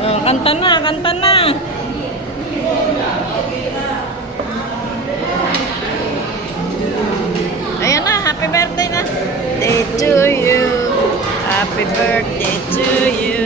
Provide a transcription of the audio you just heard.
Oh, kanta na, kanta na. Ayan na, happy birthday na. Day to you. Happy birthday to you.